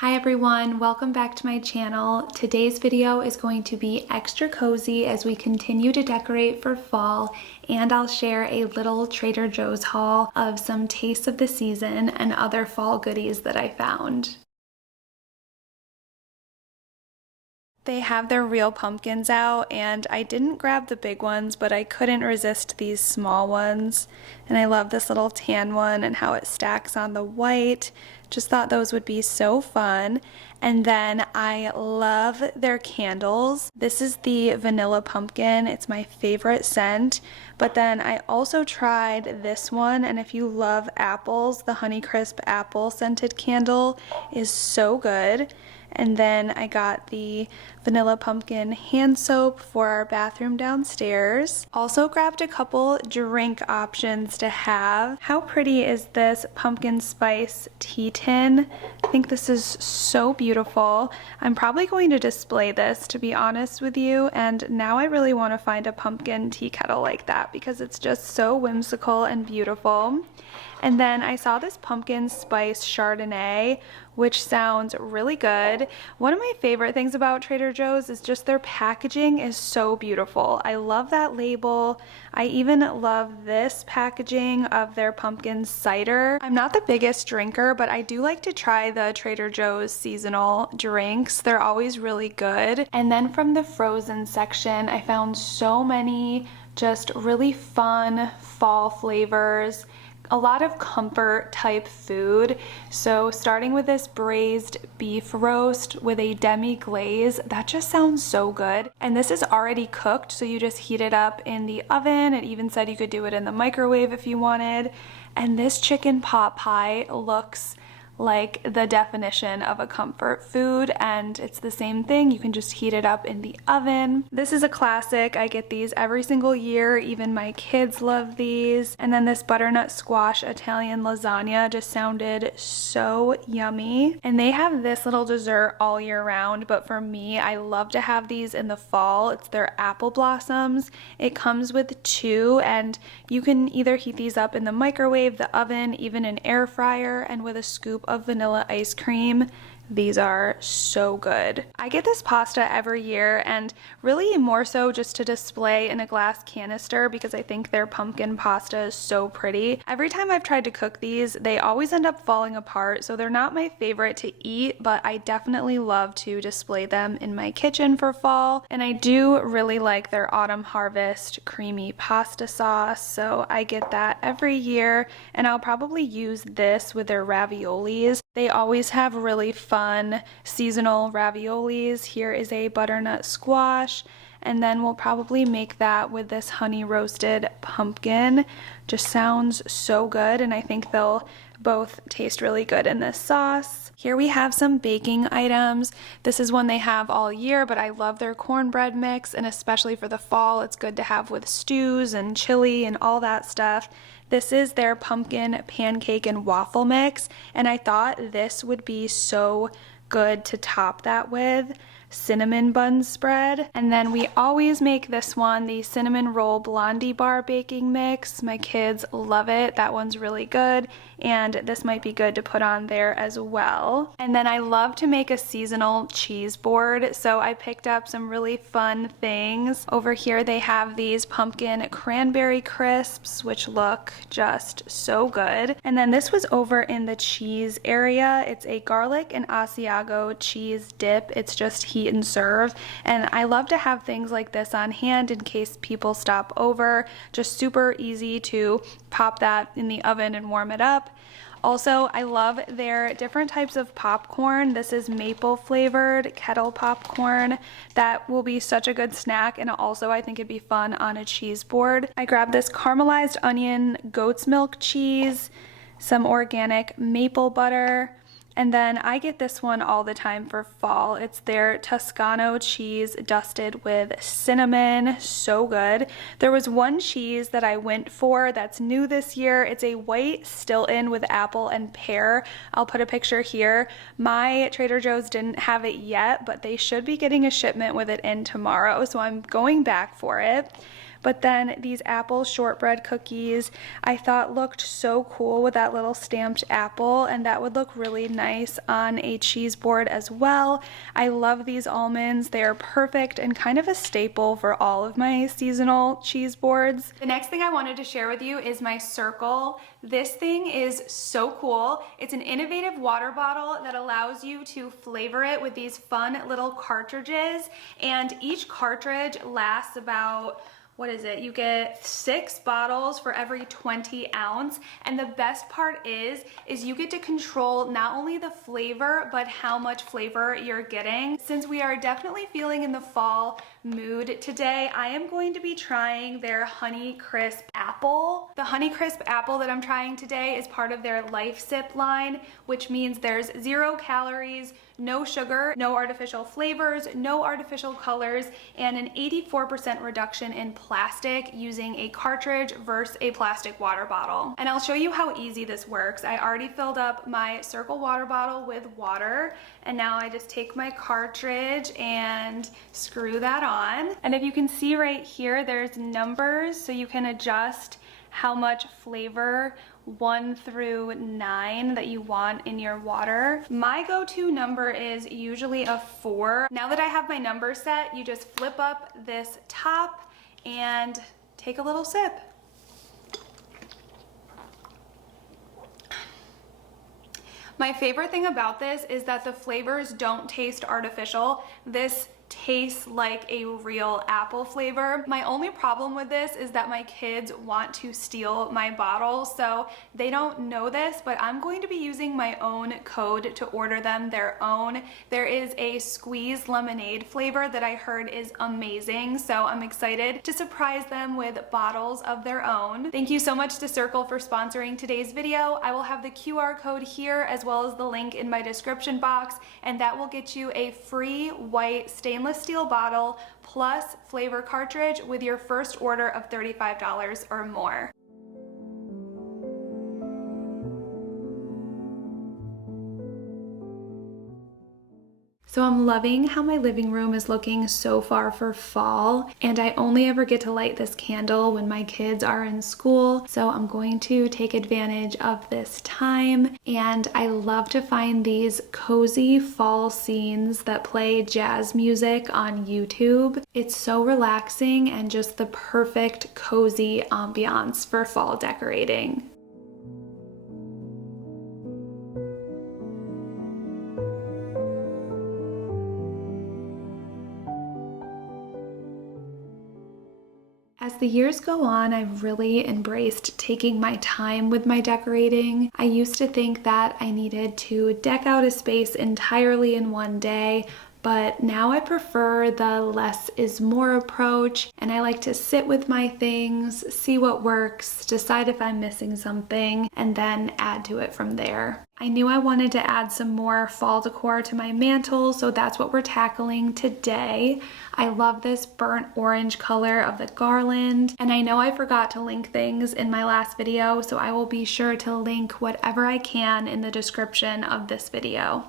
Hi everyone, welcome back to my channel. Today's video is going to be extra cozy as we continue to decorate for fall, and I'll share a little Trader Joe's haul of some tastes of the season and other fall goodies that I found. They have their real pumpkins out, and I didn't grab the big ones, but I couldn't resist these small ones. And I love this little tan one and how it stacks on the white. Just thought those would be so fun. And then I love their candles. This is the vanilla pumpkin. It's my favorite scent. But then I also tried this one, and if you love apples, the Honeycrisp apple scented candle is so good. And then I got the vanilla pumpkin hand soap for our bathroom downstairs. Also grabbed a couple drink options to have. How pretty is this pumpkin spice tea tin? I think this is so beautiful. I'm probably going to display this, to be honest with you, and now I really want to find a pumpkin tea kettle like that because it's just so whimsical and beautiful. And then I saw this pumpkin spice Chardonnay, which sounds really good. One of my favorite things about Trader Joe's is just their packaging is so beautiful. I love that label. I even love this packaging of their pumpkin cider. I'm not the biggest drinker, but I do like to try the Trader Joe's seasonal drinks. They're always really good. And then from the frozen section, I found so many just really fun fall flavors. A lot of comfort type food. So starting with this braised beef roast with a demi glaze, that just sounds so good. And this is already cooked, so you just heat it up in the oven. It even said you could do it in the microwave if you wanted. And this chicken pot pie looks like the definition of a comfort food, and it's the same thing. You can just heat it up in the oven. This is a classic. I get these every single year. Even my kids love these. And then this butternut squash Italian lasagna just sounded so yummy. And they have this little dessert all year round, but for me, I love to have these in the fall. It's their apple blossoms. It comes with two, and you can either heat these up in the microwave, the oven, even an air fryer, and with a scoop of vanilla ice cream. These are so good. I get this pasta every year, and really more so just to display in a glass canister because I think their pumpkin pasta is so pretty. Every time I've tried to cook these, they always end up falling apart, so they're not my favorite to eat, but I definitely love to display them in my kitchen for fall. And I do really like their autumn harvest creamy pasta sauce, so I get that every year, and I'll probably use this with their raviolis. They always have really fun seasonal raviolis. Here is a butternut squash, and then we'll probably make that with this honey roasted pumpkin. Just sounds so good, and I think they'll both taste really good in this sauce. Here we have some baking items. This is one they have all year, but I love their cornbread mix, and especially for the fall, it's good to have with stews and chili and all that stuff. This is their pumpkin pancake and waffle mix, and I thought this would be so good to top that with. Cinnamon bun spread. And then we always make this one, the cinnamon roll blondie bar baking mix. My kids love it. That one's really good, and this might be good to put on there as well. And then I love to make a seasonal cheese board, so I picked up some really fun things. Over here they have these pumpkin cranberry crisps, which look just so good. And then this was over in the cheese area. It's a garlic and Asiago cheese dip. It's just heat and serve, and I love to have things like this on hand in case people stop over. Just super easy to pop that in the oven and warm it up. Also, I love their different types of popcorn. This is maple flavored kettle popcorn. That will be such a good snack, and also I think it'd be fun on a cheese board. I grabbed this caramelized onion goat's milk cheese, some organic maple butter, and then I get this one all the time for fall. It's their Toscano cheese dusted with cinnamon. So good. There was one cheese that I went for that's new this year. It's a white Stilton with apple and pear. I'll put a picture here. My Trader Joe's didn't have it yet, but they should be getting a shipment with it in tomorrow, so I'm going back for it. But then these apple shortbread cookies I thought looked so cool with that little stamped apple, and that would look really nice on a cheese board as well. I love these almonds. They are perfect and kind of a staple for all of my seasonal cheese boards. The next thing I wanted to share with you is my Circle. This thing is so cool. It's an innovative water bottle that allows you to flavor it with these fun little cartridges, and each cartridge lasts about, what is it? You get 6 bottles for every 20 ounce. And the best part is you get to control not only the flavor, but how much flavor you're getting. Since we are definitely feeling in the fall mood today, I am going to be trying their Honey Crisp Apple. The Honey Crisp Apple that I'm trying today is part of their Life Sip line, which means there's 0 calories, no sugar, no artificial flavors, no artificial colors, and an 84% reduction in plastic using a cartridge versus a plastic water bottle. And I'll show you how easy this works. I already filled up my Circle water bottle with water, and now I just take my cartridge and screw that on. And if you can see right here, there's numbers, so you can adjust how much flavor 1 through 9 that you want in your water. My go-to number is usually a 4. Now that I have my number set, you just flip up this top and take a little sip. My favorite thing about this is that the flavors don't taste artificial. This tastes like a real apple flavor. My only problem with this is that my kids want to steal my bottle, so they don't know this, but I'm going to be using my own code to order them their own. There is a squeeze lemonade flavor that I heard is amazing, so I'm excited to surprise them with bottles of their own. Thank you so much to Circle for sponsoring today's video. I will have the QR code here as well as the link in my description box, and that will get you a free white stainless steel bottle plus flavor cartridge with your first order of $35 or more. So I'm loving how my living room is looking so far for fall, and I only ever get to light this candle when my kids are in school, so I'm going to take advantage of this time. And I love to find these cozy fall scenes that play jazz music on YouTube. It's so relaxing and just the perfect cozy ambiance for fall decorating. As the years go on, I've really embraced taking my time with my decorating. I used to think that I needed to deck out a space entirely in one day, but now I prefer the less is more approach, and I like to sit with my things, see what works, decide if I'm missing something, and then add to it from there. I knew I wanted to add some more fall decor to my mantle, so that's what we're tackling today. I love this burnt orange color of the garland, and I know I forgot to link things in my last video, so I will be sure to link whatever I can in the description of this video.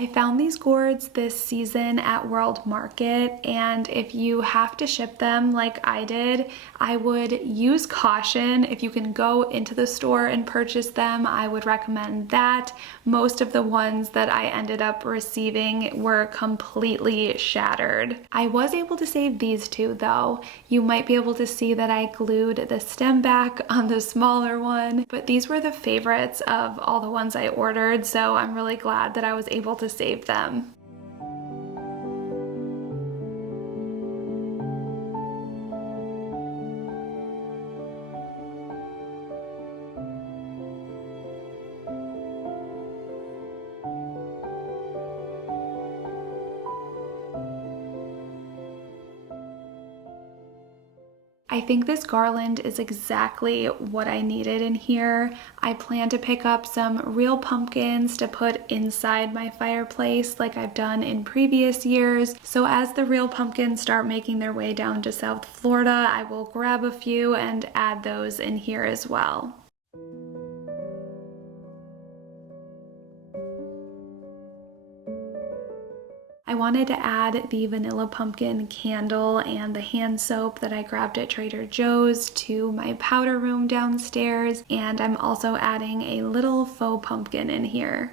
I found these gourds this season at World Market, and if you have to ship them like I did, I would use caution. If you can go into the store and purchase them, I would recommend that. Most of the ones that I ended up receiving were completely shattered. I was able to save these two though. You might be able to see that I glued the stem back on the smaller one, but these were the favorites of all the ones I ordered, so I'm really glad that I was able to save them. I think this garland is exactly what I needed in here. I plan to pick up some real pumpkins to put inside my fireplace like I've done in previous years. So as the real pumpkins start making their way down to South Florida, I will grab a few and add those in here as well. I wanted to add the vanilla pumpkin candle and the hand soap that I grabbed at Trader Joe's to my powder room downstairs, and I'm also adding a little faux pumpkin in here.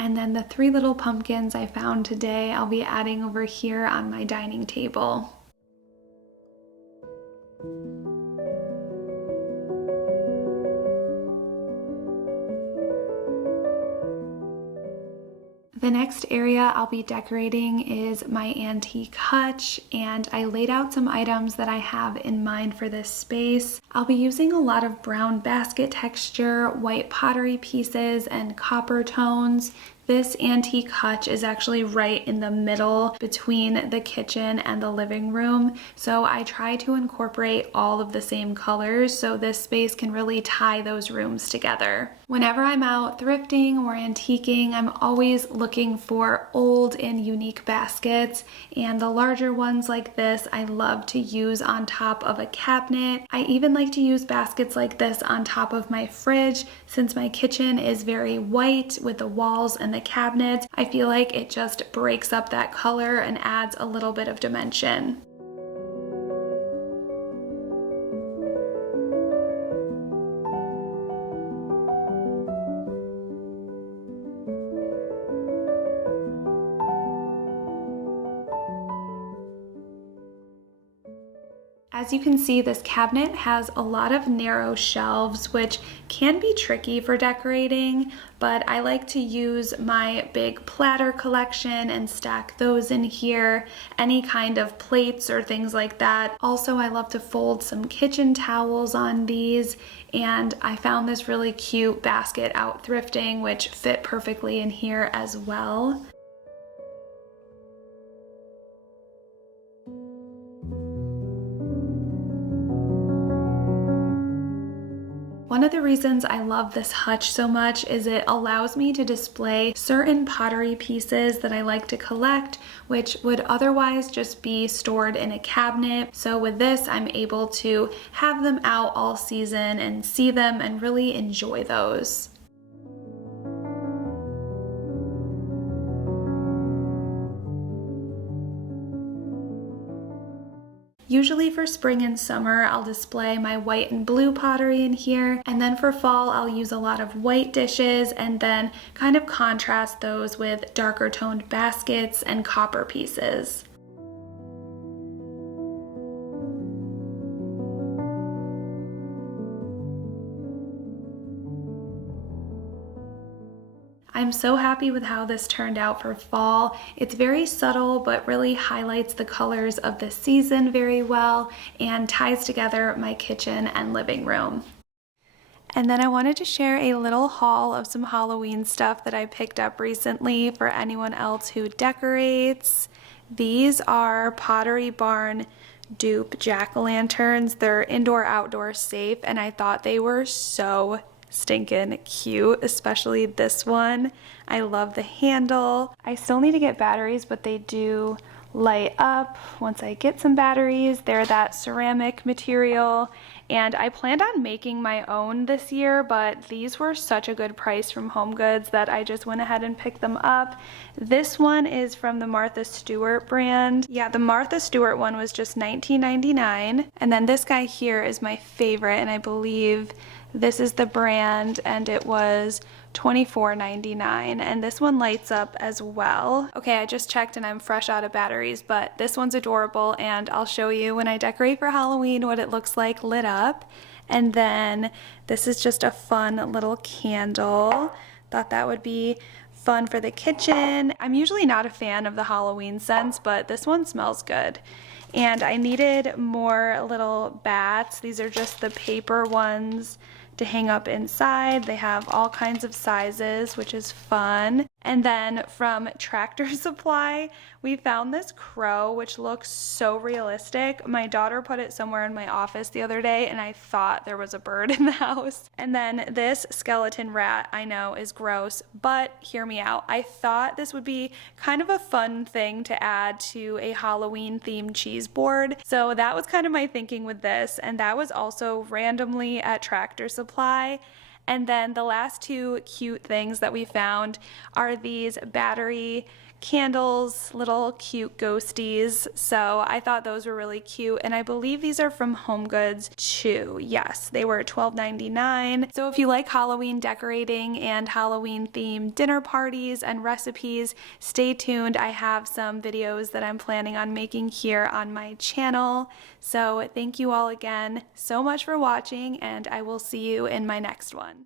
And then the 3 little pumpkins I found today, I'll be adding over here on my dining table. The next area I'll be decorating is my antique hutch, and I laid out some items that I have in mind for this space. I'll be using a lot of brown basket texture, white pottery pieces, and copper tones. This antique hutch is actually right in the middle between the kitchen and the living room, so I try to incorporate all of the same colors so this space can really tie those rooms together. Whenever I'm out thrifting or antiquing, I'm always looking for old and unique baskets, and the larger ones like this I love to use on top of a cabinet. I even like to use baskets like this on top of my fridge. Since my kitchen is very white with the walls and the cabinets, I feel like it just breaks up that color and adds a little bit of dimension. As you can see, this cabinet has a lot of narrow shelves, which can be tricky for decorating, but I like to use my big platter collection and stack those in here, any kind of plates or things like that. Also, I love to fold some kitchen towels on these, and I found this really cute basket out thrifting, which fit perfectly in here as well. One of the reasons I love this hutch so much is it allows me to display certain pottery pieces that I like to collect, which would otherwise just be stored in a cabinet. So with this, I'm able to have them out all season and see them and really enjoy those. Usually for spring and summer, I'll display my white and blue pottery in here, and then for fall, I'll use a lot of white dishes and then kind of contrast those with darker toned baskets and copper pieces. I'm so happy with how this turned out for fall. It's very subtle, but really highlights the colors of the season very well and ties together my kitchen and living room. And then I wanted to share a little haul of some Halloween stuff that I picked up recently for anyone else who decorates. These are Pottery Barn dupe jack-o'-lanterns. They're indoor-outdoor safe, and I thought they were so stinking cute, especially this one. I love the handle. I still need to get batteries, but they do light up once I get some batteries. They're that ceramic material, and I planned on making my own this year, but these were such a good price from HomeGoods that I just went ahead and picked them up. This one is from the Martha Stewart brand. Yeah, the Martha Stewart one was just $19.99, and then this guy here is my favorite, and I believe this is the brand, and it was $24.99, and this one lights up as well. Okay, I just checked and I'm fresh out of batteries, but this one's adorable, and I'll show you when I decorate for Halloween what it looks like lit up. And then this is just a fun little candle. Thought that would be fun for the kitchen. I'm usually not a fan of the Halloween scents, but this one smells good. And I needed more little bats. These are just the paper ones to hang up inside. They have all kinds of sizes, which is fun. And then from Tractor Supply, we found this crow, which looks so realistic. My daughter put it somewhere in my office the other day, and I thought there was a bird in the house. And then this skeleton rat, I know is gross, but hear me out. I thought this would be kind of a fun thing to add to a Halloween themed cheese board. So that was kind of my thinking with this, and that was also randomly at Tractor Supply. And then the last two cute things that we found are these battery candles, little cute ghosties. So I thought those were really cute, and I believe these are from HomeGoods too. Yes, they were $12.99. So if you like Halloween decorating and Halloween themed dinner parties and recipes, stay tuned. I have some videos that I'm planning on making here on my channel. So thank you all again so much for watching, and I will see you in my next one.